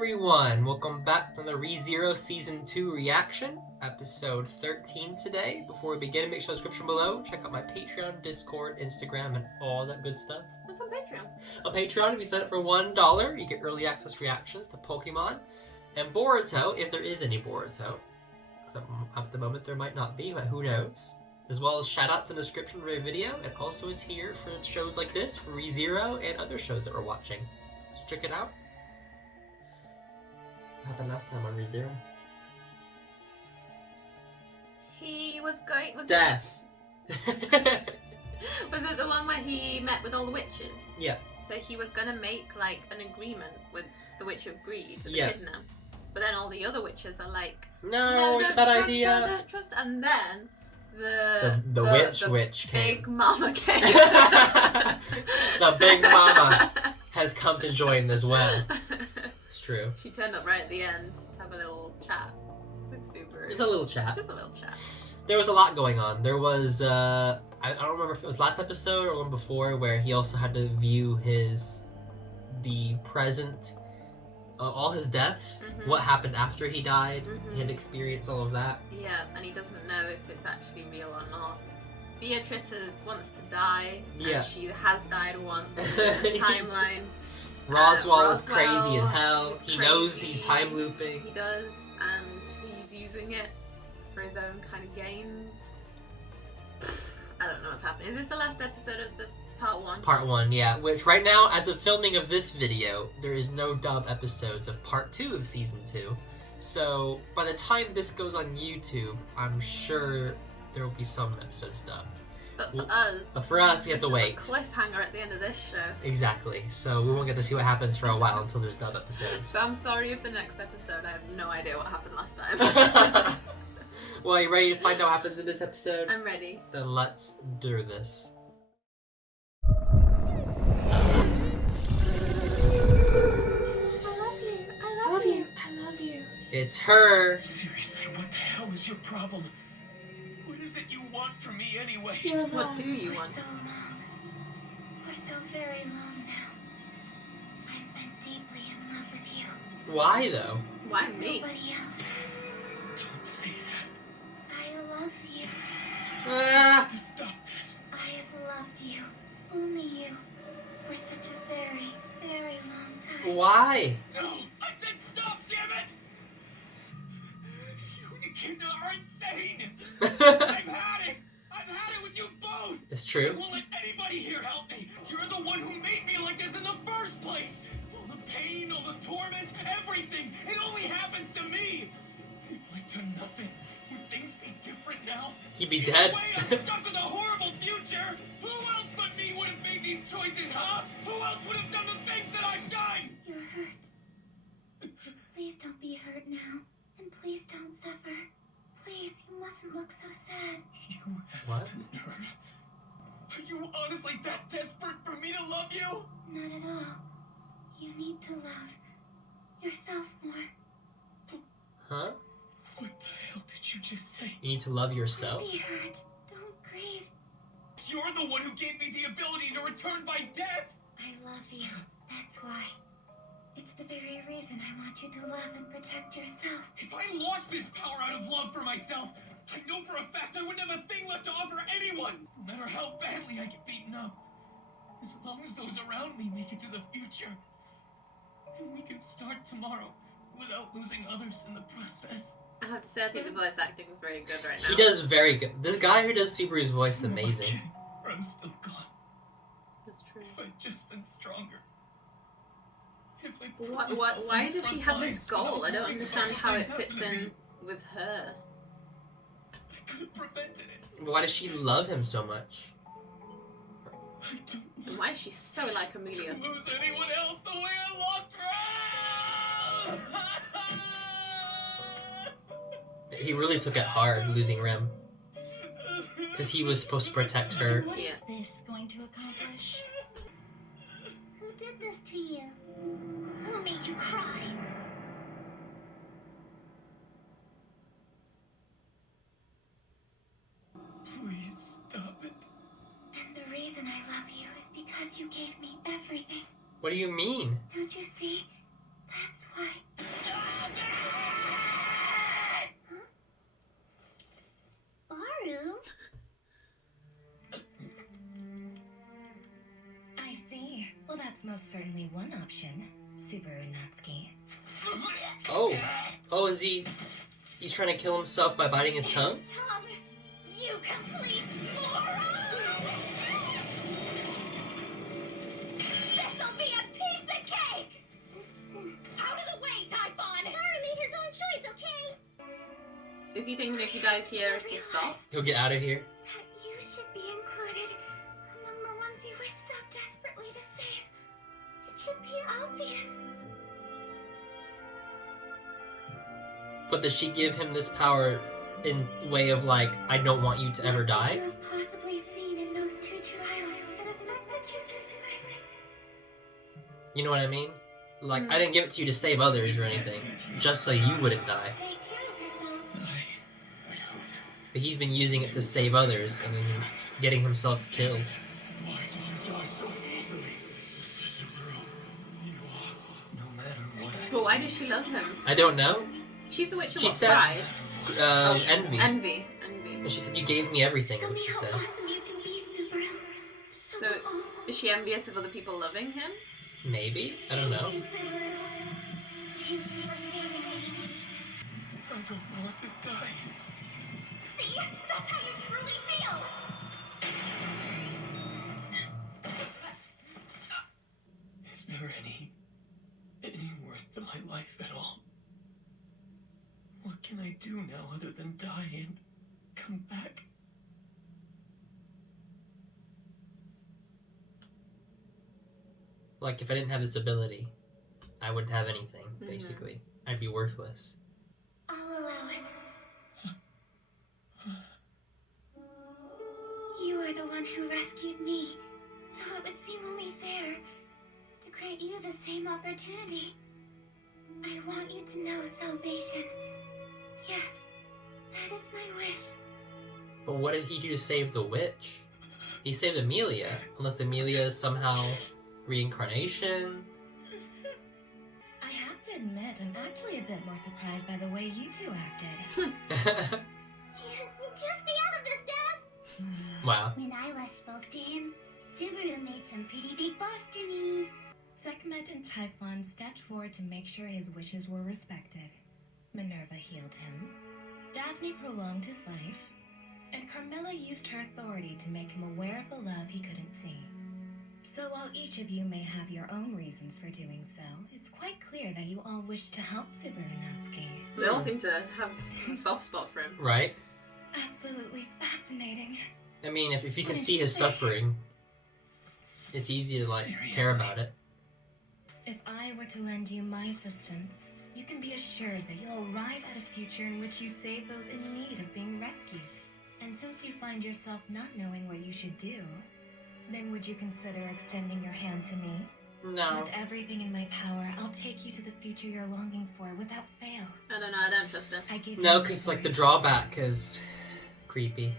everyone! Welcome back to the ReZero Season 2 reaction, episode 13 today. Before we begin, make sure the description below, check out my Patreon, Discord, Instagram, and all that good stuff. What's on Patreon? On Patreon, if you sign up for $1, you get early access reactions to Pokemon and Boruto, if there is any Boruto. So at the moment there might not be, but who knows. As well as shoutouts in the description of every video, and also it's here for shows like this, for ReZero, and other shows that we're watching. So check it out. What happened last time on ReZero? He was going... Death! Was it the one where he met with all the witches? Yeah. So he was gonna make, like, an agreement with the Witch of Greed, the Yeah. Echidna. But then all the other witches are like, No, it's a bad idea. Her, don't trust her. And then the witch came. Big Mama came. The Big Mama has come to join as well. It's true. She turned up right at the end to have a little chat with Subaru. Just a little chat. Just a little chat. There was a lot going on. There was, I don't remember if it was last episode or one before, where he also had to view the present, all his deaths, what happened after he died. He had to experience all of that. Yeah, and he doesn't know if it's actually real or not. Beatrice wants to die, and she has died once in the timeline. Roswaal is crazy as hell. He crazy. knows he's time looping. He does, and he's using it for his own kind of gains. I don't know what's happening. Is this the last episode of the part 1? Part 1, yeah. Which right now, as of filming of this video, there is no dub episodes of part 2 of season 2. So by the time this goes on YouTube, I'm sure there will be some episodes dubbed. But for us, we have to wait. It's a cliffhanger at the end of this show. Exactly. So we won't get to see what happens for a while until there's dub episodes. So I'm sorry if the next episode I have no idea what happened last time. Well, are you ready to find out what happens in this episode? I'm ready. Then let's do this. I love you. It's her. Seriously, what the hell is your problem? What is it you want from me anyway? What do you want? For so long. For so very long now. I've been deeply in love with you. Why though? Why me? Nobody else. Don't say that. I love you. Ah. To stop this. I have loved you. Only you. For such a very, very long time. Why? No! I said stop, damn it! You and Echidna are insane! I've had it! I've had it with you both! It's true. I won't let anybody here help me! You're the one who made me like this in the first place! All the pain, all the torment, everything! It only happens to me! If I'd done nothing, would things be different now? He'd be Either dead. way, I'm stuck with a horrible future! Who else but me would have made these choices, huh? Who else would have done the things that I've done? You're hurt. Please don't be hurt now. And please don't suffer. Please, you mustn't look so sad. You have What? the nerve. Are you honestly that desperate for me to love you? Not at all. You need to love yourself more. Huh? What the hell did you just say? You need to love yourself. Don't be hurt. Don't grieve. You're the one who gave me the ability to return by death! I love you. That's why. It's the very reason I want you to love and protect yourself. If I lost this power out of love for myself, I know for a fact I wouldn't have a thing left to offer anyone, no matter how badly I get beaten up. As long as those around me make it to the future, and we can start tomorrow without losing others in the process. I have to say, I think the voice acting was very good right now. He does very good. This guy who does Subaru's voice is No, I'm amazing. kidding, or I'm still gone. That's true. If I'd just been stronger. If I put Why myself why on the does she front have this lines goal? without I don't worrying understand about how what it might fits happen to in me, with her. I could have prevented it. Why does she love him so much? I don't And want why is she so like Amelia? to lose anyone else the way I lost Ram! He really took it hard, losing Rem. Because he was supposed to protect her. What is Yeah. this going to accomplish? Who did this to you? Who made you cry? Please stop it. And the reason I love you is because you gave me everything. What do you mean? Don't you see? That's why I see. Well, that's most certainly one option, Subaru Natsuki. Oh. Oh, is he... He's trying to kill himself by biting his tongue? Tom, you complete moron! This'll be a piece of cake! Out of the way, Typhon! Harry made his own choice, okay? Is he thinking if he dies here to stop? He'll get out of here. That you should be included among the ones you wish so desperately to save. It should be obvious. But does she give him this power in way of like, I don't want you to ever What die? could you have possibly seen in those two trials that affected you just right? You know what I mean? Like, I didn't give it to you to save others or anything, just so you wouldn't die. Take care of yourself. I hoped. But he's been using it to save others and then getting himself killed. Why did you die so easily? Mr. Subaru, you are... No matter what I... But why does she love him? I don't know. She's the witch of She what? said- Pride? Envy. Envy. And she said, you gave me everything, is Show what me she how said. awesome you can be, Subaru. So, is she envious of other people loving him? Maybe? I don't know. Thank you, Subaru. Thank you for saving me. I don't want to die. See? That's how you truly feel! Is there any worth to my life at all? What can I do now other than die and come back? Like, if I didn't have this ability, I wouldn't have anything, basically. I'd be worthless. I'll allow it. You are the one who rescued me, so it would seem only fair to grant you the same opportunity. I want you to know salvation. Yes, that is my wish. But what did he do to save the witch? He saved Emilia, unless Emilia is somehow reincarnation. I have to admit, I'm actually a bit more surprised by the way you two acted. Just stay out of this, Dad! Wow. When I last spoke to him, Subaru made some pretty big boss to me. Sekhmet and Typhon stepped forward to make sure his wishes were respected. Minerva healed him. Daphne prolonged his life. And Carmilla used her authority to make him aware of the love he couldn't see. So while each of you may have your own reasons for doing so, it's quite clear that you all wish to help Subaru Natsuki. They all seem to have a soft spot for him. Right? Absolutely fascinating. I mean, if you can What did see you his say? suffering, it's easy to, like, care about it. If I were to lend you my assistance, you can be assured that you'll arrive at a future in which you save those in need of being rescued. And since you find yourself not knowing what you should do, then would you consider extending your hand to me? No. With everything in my power, I'll take you to the future you're longing for without fail. I don't know, I don't trust her. I give No, you because, my like, the word. drawback is creepy.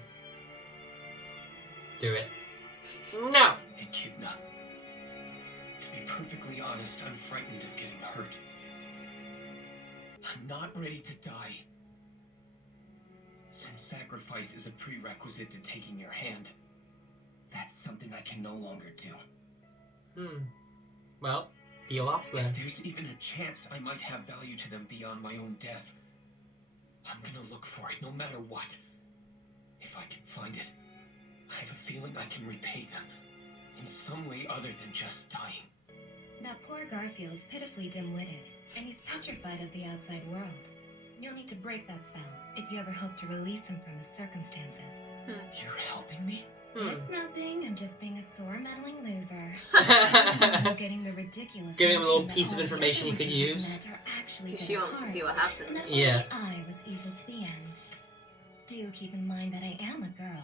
Do it. No! Echidna. To be perfectly honest, I'm frightened of getting hurt. I'm not ready to die. Since sacrifice is a prerequisite to taking your hand, that's something I can no longer do. Well, deal off then. If there's even a chance I might have value to them beyond my own death, I'm gonna look for it no matter what. If I can find it, I have a feeling I can repay them in some way other than just dying. That poor Garfield's pitifully dim-witted, and he's petrified of the outside world. You'll need to break that spell if you ever hope to release him from his circumstances. You're helping me? It's nothing. I'm just being a sore, meddling loser. Getting the ridiculous. Give him a little notion that piece of all the information he other could witches I've use. met are actually She good at wants to see heart, what happens. and that Yeah. only I was evil to the end. Do keep in mind that I am a girl,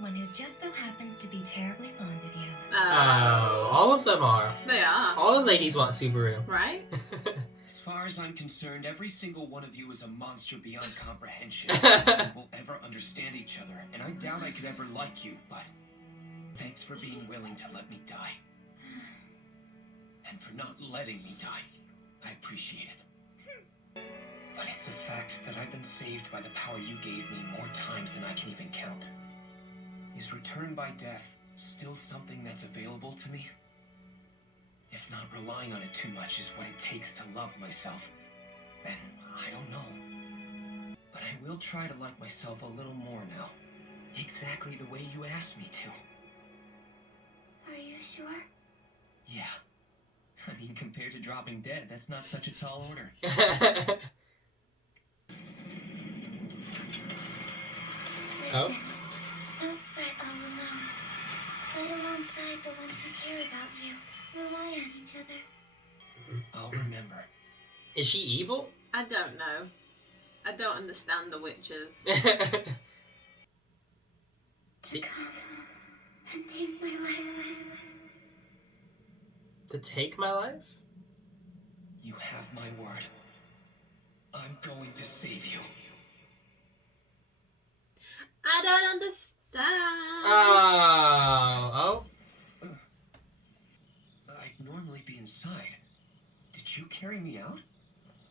one who just so happens to be terribly fond of you. Oh, all of them are. They are. All the ladies want Subaru. Right? As far as I'm concerned, every single one of you is a monster beyond comprehension. We will ever understand each other, and I doubt I could ever like you, but thanks for being willing to let me die. And for not letting me die. I appreciate it. But it's a fact that I've been saved by the power you gave me more times than I can even count. Is return by death still something that's available to me? If not relying on it too much is what it takes to love myself, then I don't know. But I will try to like myself a little more now. Exactly the way you asked me to. Are you sure? Yeah. I mean, compared to dropping dead, that's not such a tall order. Oh. Listen, don't fight all alone. Fight alongside the ones who care about you. Rely on each other. I'll remember. Is she evil? I don't know. I don't understand the witches. To come and take my life. To take my life? You have my word. I'm going to save you. I don't understand. Oh. I'd normally be inside. Did you carry me out?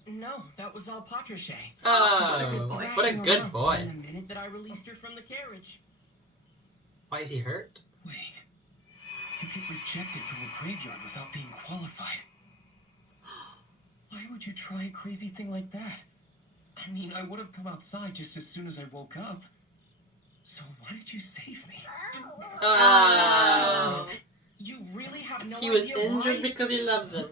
No, that was all Patricia. Oh. What a good boy. The minute that I released her from the carriage. Why is he hurt? Wait. You get rejected from the graveyard without being qualified. Why would you try a crazy thing like that? I mean, I would have come outside just as soon as I woke up. So why did you save me? Oh. You really have no He was idea injured why? because he loves him.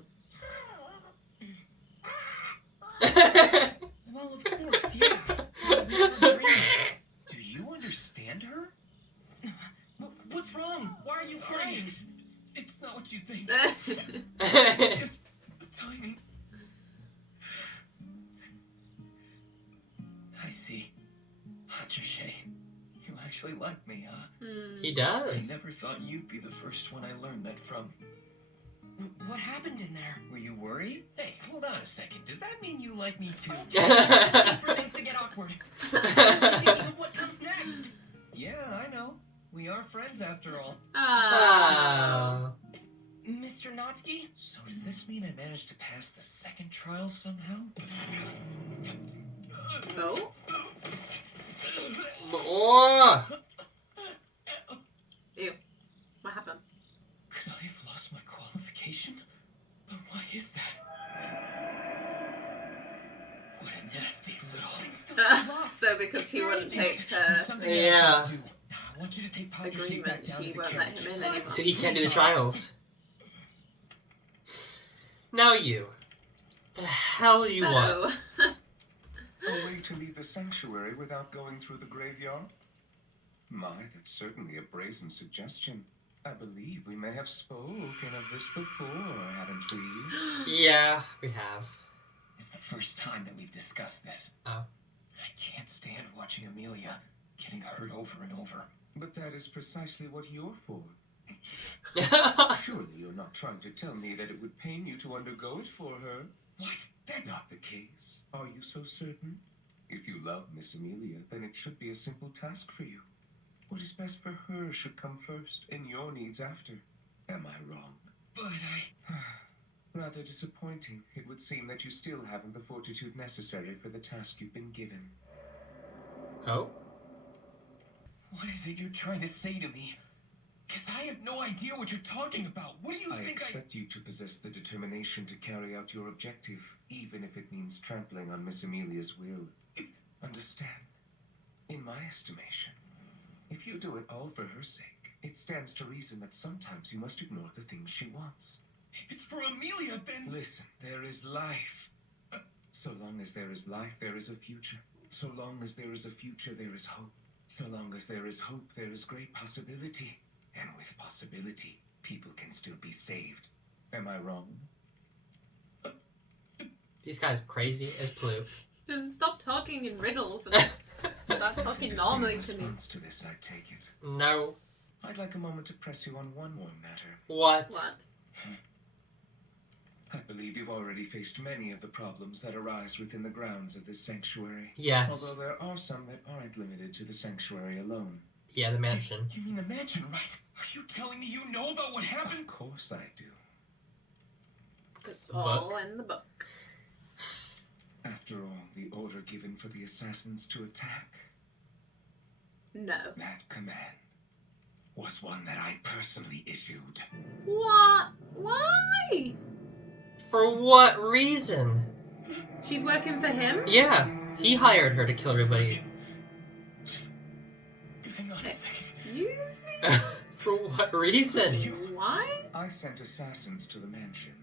Well, of course, yeah. I'd never dream it. Do you understand her? What's wrong? Why are you crying? It's not what you think. It's just the timing. I see. Patricia, you actually like me, huh? He I does. never thought you'd be the first one I learned that from. What happened in there? Were you worried? Hey, hold on a second. Does that mean you like me too? For things to get awkward. I'm thinking of what comes next. Yeah, I know. We are friends after all. Oh. Mr. Natsuki? So does this mean I managed to pass the second trial somehow? Oh? Oh. Ew. What happened? Could I have lost my qualification? But why is that? What a nasty little... I'm still lost. So because he wouldn't take her Something Yeah. I can do. Now, I want you to take Patricia back agreement, down he to the won't let carriage. him in anymore. So he can't do the trials. Now you. The hell do you want? A way to leave the sanctuary without going through the graveyard? My, that's certainly a brazen suggestion. I believe we may have spoken of this before, haven't we? Yeah, we have. It's the first time that we've discussed this. Oh. I can't stand watching Emilia getting hurt over and over. But that is precisely what you're for. Surely you're not trying to tell me that it would pain you to undergo it for her? What? That's... Not the case. Are you so certain? If you love Miss Emilia, then it should be a simple task for you. What is best for her should come first, and your needs after. Am I wrong? But I... Rather disappointing. It would seem that you still haven't the fortitude necessary for the task you've been given. Oh? What is it you're trying to say to me? Because I have no idea what you're talking about. What do you I think expect you to possess the determination to carry out your objective, even if it means trampling on Miss Emilia's will. Understand? In my estimation, if you do it all for her sake, it stands to reason that sometimes you must ignore the things she wants. If it's for Emilia, then... Listen, there is life. So long as there is life, there is a future. So long as there is a future, there is hope. So long as there is hope, there is great possibility. And with possibility, people can still be saved. Am I wrong? These guys crazy as Plue. Just stop talking in riddles and start talking normally to me. Response to this, I take it. No. I'd like a moment to press you on one more matter. What? What? I believe you've already faced many of the problems that arise within the grounds of this sanctuary. Yes. Although there are some that aren't limited to the sanctuary alone. Yeah, the mansion. You mean the mansion, right? Are you telling me you know about what happened? Of course I do. It's The all book. in the book. After all, the order given for the assassins to attack, No. that command was one that I personally issued. What? Why? Why? For what reason? She's working for him? Yeah, he hired her to kill everybody. Just hang on a second. Excuse me? For what reason? Why? I sent assassins to the mansion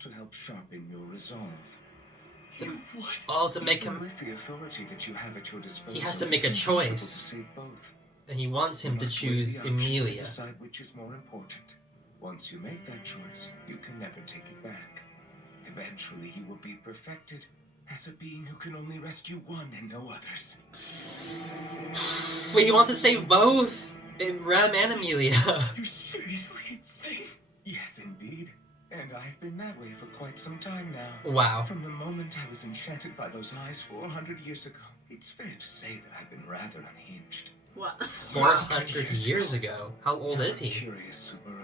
to help sharpen your resolve. You what? All to make Even him... with the authority that you have at your disposal, He has to make a it's impossible choice. to save both. And he wants him You to must weigh choose the options and Emilia. decide which is more important. Once you make that choice, you can never take it back. Eventually, he will be perfected as a being who can only rescue one and no others. Wait, he wants to save both! Rem and Emilia. You're seriously insane? Yes, indeed. And I've been that way for quite some time now. Wow. From the moment I was enchanted by those eyes 400 years ago, it's fair to say that I've been rather unhinged. What? 400 years ago? How old is I'm he? curious, Subaru.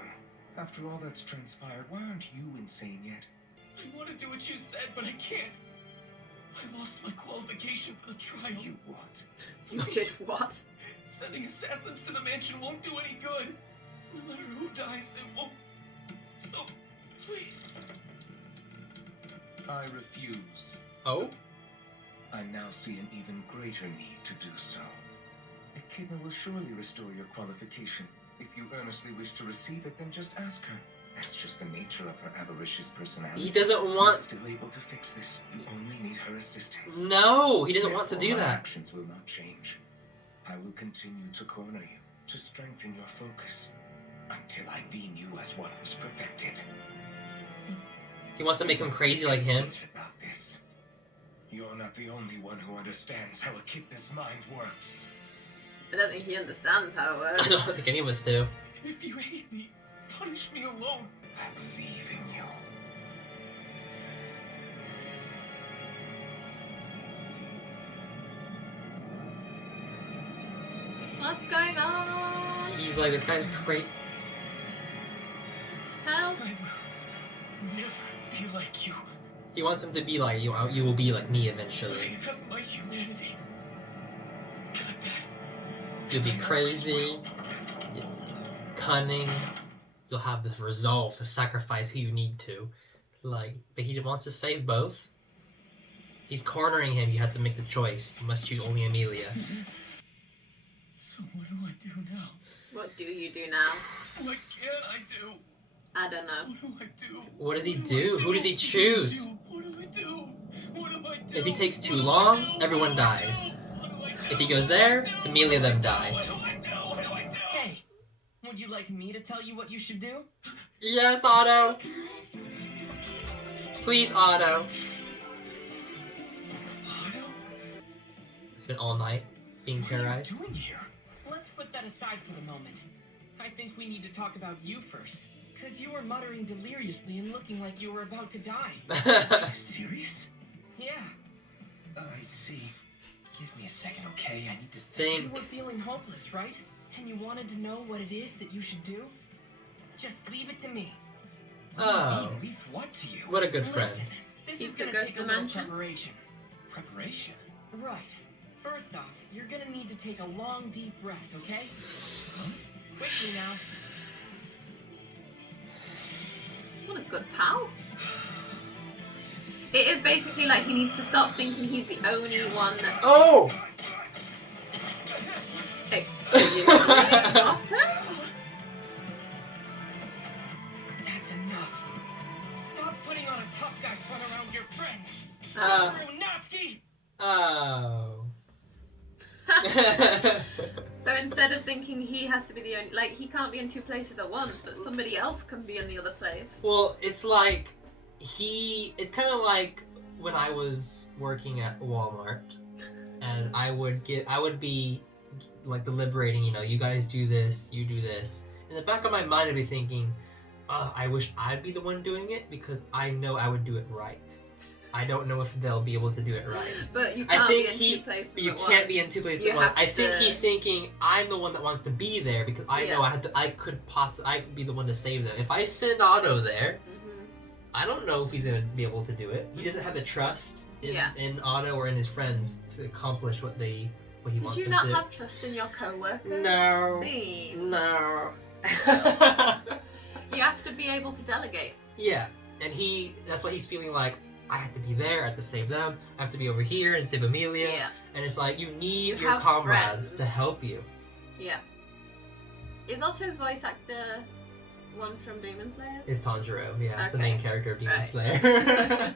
After all that's transpired, why aren't you insane yet? I want to do what you said, but I can't. I lost my qualification for the trial. You what? You did what? Sending assassins to the mansion won't do any good. No matter who dies, it won't. So, please. I refuse. Oh? I now see an even greater need to do so. Echidna will surely restore your qualification. If you earnestly wish to receive it, then just ask her. That's just the nature of her avaricious personality. He doesn't He's want... still able to fix this. You only need her assistance. No, he doesn't want to Therefore, do my that. actions will not change. I will continue to corner you, to strengthen your focus, until I deem you as one who's perfected. He wants to make him crazy like him. Conceited about this. You're not the only one who understands how Echidna's mind works. I don't think he understands how it I works. don't think any of us do. If you hate me, punish me alone. I believe in you. What's going on? He's like, this guy's crazy. Help? I will never be like you. He wants him to be like you. You will be like me I eventually. have my humanity. Got that? You'll be crazy, cunning. You'll have the resolve to sacrifice who you need to. Like, but he wants to save both. He's cornering him. You have to make the choice. You must choose only Emilia. So what do I do now? What do you do now? What can I do? I don't know. What do I do? What does he What do? I Who does he choose? What do I do? What do I do? If he takes too What do I long, do? everyone What do I dies. do? What do I do? If he goes there, What do I do? Emilia them die. What do I do? What do I do? Hey, would you like me to tell you what you should do? Yes, Otto. Please, Otto. Otto? It's been all night being What are terrorized. you doing here? Let's put that aside for the moment. I think we need to talk about you first. Because you were muttering deliriously and looking like you were about to die. Are you serious? Yeah, I see. Give me a second, okay? I need to you Think. were feeling hopeless, right? And you wanted to know what it is that you should do? Just leave it to me. Oh, Leave what to you? what a good friend. Listen, this You is could gonna go take to a the little mansion? preparation. Preparation? Right. First off, you're gonna need to take a long, deep breath, okay? Quickly now. What a good pal. It is basically like he needs to stop thinking he's the only one that Oh! experienced awesome. That's enough. Stop putting on a tough guy front around your friends. Uh. Subaru Natsuki! Oh. So instead of thinking he has to be the only, like he can't be in two places at once, but somebody else can be in the other place. Well, it's like it's kind of like when I was working at Walmart and I would be like deliberating, you guys do this, you do this. In the back of my mind I'd be thinking, I wish I'd be the one doing it because I know I would do it right. I don't know if they'll be able to do it right. But you I can't think be in two places you at can't once. be in two places You at once. have I think to- he's thinking I'm the one that wants to be there because I know Yeah. I could be the one to save them. If I send Otto there, Mhm. I don't know if he's gonna be able to do it. He doesn't have the trust in Otto or in his friends to accomplish what he Did wants you them not to. have trust in your co-worker? No. Bean. No. You have to be able to delegate. Yeah, and that's what he's feeling like. I have to be there. I have to save them. I have to be over here and save Emilia. Yeah. And it's like you need You your have comrades friends. to help you. Yeah. Is Otto's voice actor one from Demon Slayer? It's Tanjiro. Yeah, it's the Okay. main character of Demon Right. Slayer.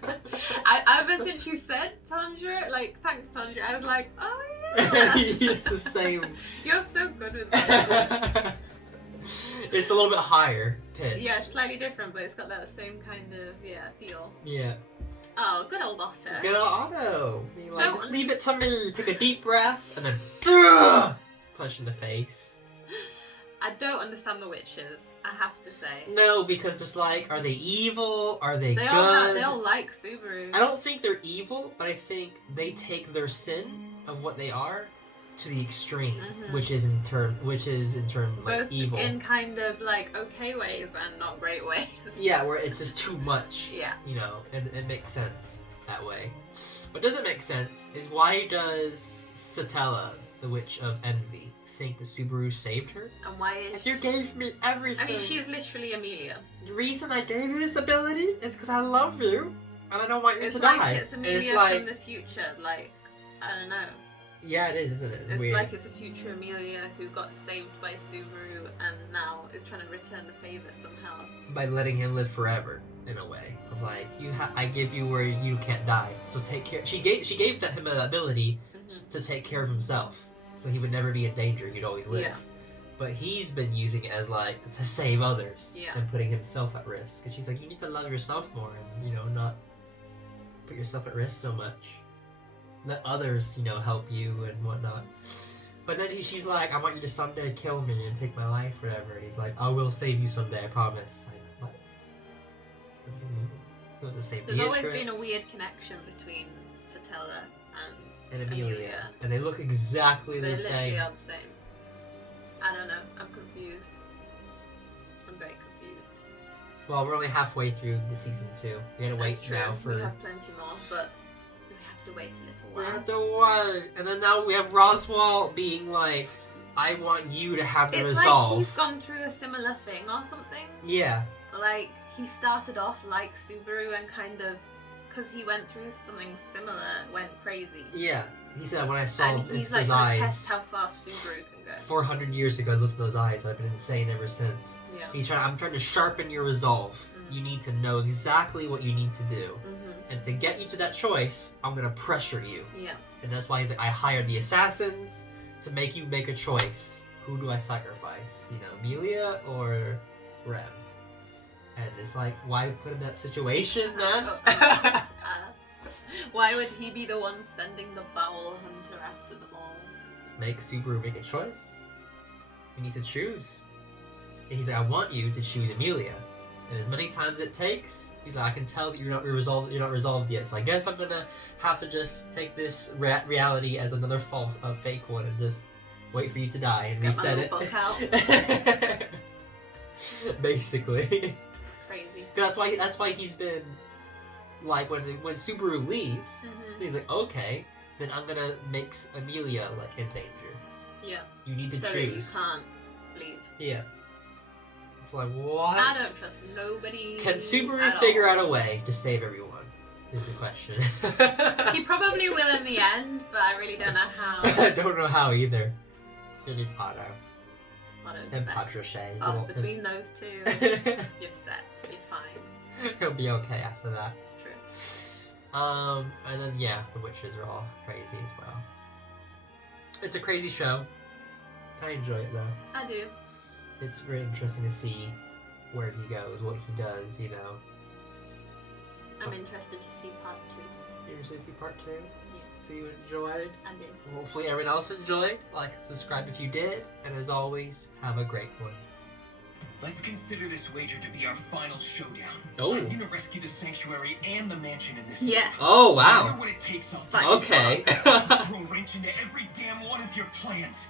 Ever since you said Tanjiro, like, thanks Tanjiro, I was like, oh yeah. It's the same. You're so good with voices. It's a little bit higher pitch. Yeah, slightly different, but it's got that same kind of, feel. Yeah. Oh, good old Otto. Good Otto. He like, Don't just leave it to me. Take a deep breath and then punch in the face. I don't understand the witches, I have to say. No, because it's like, are they evil? Are they They good? all like Subaru. I don't think they're evil, but I think they take their sin of what they are to the extreme, Mhm. which is in turn like Both evil. in kind of like okay ways and not great ways. Yeah, where it's just too much. Yeah. You know, and it makes sense that way. What doesn't make sense is why does Satella, the Witch of Envy, think that Subaru saved her? And why is You gave me everything. I mean, she's literally Emilia. The reason I gave you this ability is because I love you, and I don't want you It's to like die. it's And Emilia it's like, from the future. Like, I don't know. yeah, it is, isn't it? It's weird. like it's a future Emilia who got saved by Subaru and now is trying to return the favor somehow. By letting him live forever, in a way of like, I give you where you can't die, so take care. She gave him the ability Mhm. to take care of himself, so he would never be in danger. He'd always live. Yeah. But he's been using it as like to save others Yeah. and putting himself at risk. And she's like, you need to love yourself more and not put yourself at risk so much. Let others help you and whatnot. But then she's like, I want you to someday kill me and take my life, whatever. And he's like, I will save you someday, I promise. Like, what? What do you mean? It was the same. There's always been a weird connection between Satella and and Emilia. Emilia. And they look exactly they the literally same. are the same. I don't know. I'm confused. I'm very confused. Well, we're only halfway through the season 2. We gotta wait That's true. now for. We have plenty more, but we have to wait a little We while. have to wait. And then now we have Roswaal being like, I want you to have the It's resolve. like he's gone through a similar thing or something. Yeah. Like, he started off like Subaru and kind of, because he went through something similar, went crazy. Yeah. He said, when I saw And into he's like those trying to eyes, test how far Subaru can go. 400 years ago, I looked in those eyes. I've been insane ever since. Yeah. I'm trying to sharpen your resolve. Mm. You need to know exactly what you need to do. Mhm. And to get you to that choice, I'm gonna pressure you. Yeah. And that's why he's like, I hired the assassins to make you make a choice. Who do I sacrifice? Emilia or Rev? And it's like, why put him in that situation, man? Why would he be the one sending the bowel hunter after them all? Make Subaru make a choice. He needs to choose. And he's like, I want you to choose Emilia. And as many times it takes, he's like, I can tell that you're not resolved yet. So I guess I'm gonna have to just take this reality as another fake one, and just wait for you to die and Just reset get it. my little book out. Basically. Crazy. That's why he's been like, when Subaru leaves, Mhm. he's like, okay, then I'm gonna make Emilia like in danger. Yeah. You need to So choose. that you can't leave. Yeah. It's like, what? I don't trust nobody. Can Subaru at figure all. out a way to save everyone? Is the question. He probably will in the end, but I really don't know how. I don't know how either. It is Otto Otto's and the best. Patrochet. Oh, between those two, you're set. You're fine. He'll be okay after that. It's true. And then yeah, the witches are all crazy as well. It's a crazy show. I enjoy it though. I do. It's very interesting to see where he goes, what he does, I'm interested to see part 2. You're interested to see part 2? Yeah. So you enjoyed? I did. Hopefully everyone else enjoyed. Like, subscribe if you did. And as always, have a great one. Let's consider this wager to be our final showdown. Oh. I'm gonna rescue the sanctuary and the mansion in this. Yeah. Oh, No matter wow. what it takes, I'll Fine. do it. Okay. I'll throw a wrench into every damn one of your plans.